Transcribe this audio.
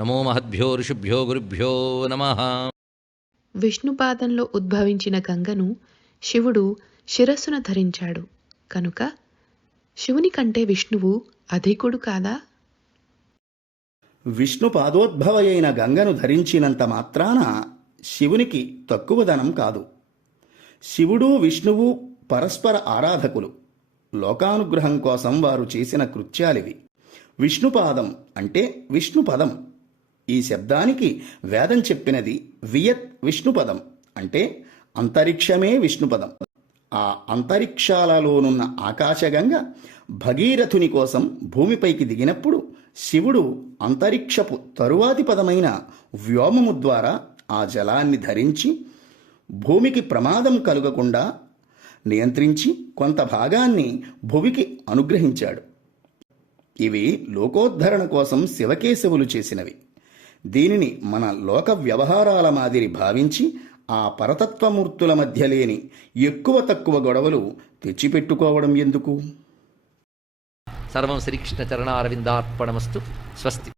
నమో మహద్భ్యో ఋషిభ్యో గురుభ్యో నమః. విష్ణుపాదంలో ఉద్భవించిన గంగను శివుడు శిరస్సున ధరించాడు కనుక శివుని కంటే విష్ణువు అధికుడు కాదా? విష్ణు పాదోద్భవయైన గంగను ధరించినంత మాత్రాన శివునికి తక్కువదనం కాదు. శివుడు విష్ణువు పరస్పర ఆరాధకులు. లోకానుగ్రహం కోసం వారు చేసిన కృత్యాలివి. విష్ణుపాదం అంటే విష్ణుపదం. ఈ శబ్దానికి వేదం చెప్పినది వియత్ విష్ణుపదం అంటే అంతరిక్షమే విష్ణుపదం. ఆ అంతరిక్షాలలోనున్న ఆకాశగంగ భగీరథుని కోసం భూమిపైకి దిగినప్పుడు శివుడు అంతరిక్షపు తరువాతి పదమైన వ్యోమము ద్వారా ఆ జలాన్ని ధరించి భూమికి ప్రమాదం కలుగకుండా నియంత్రించి కొంత భాగాన్ని భువికి అనుగ్రహించాడు. ఇవి లోకోద్ధరణ కోసం శివకేశవులు చేసినవి. దీనిని మన లోక వ్యవహారాల మాదిరి భావించి ఆ పరతత్వమూర్తుల మధ్య లేని ఎక్కువ తక్కువ గొడవలు తెచ్చిపెట్టుకోవడం ఎందుకు? సర్వం శ్రీకృష్ణ చరణారవిందార్పణమస్తు. స్వస్తి.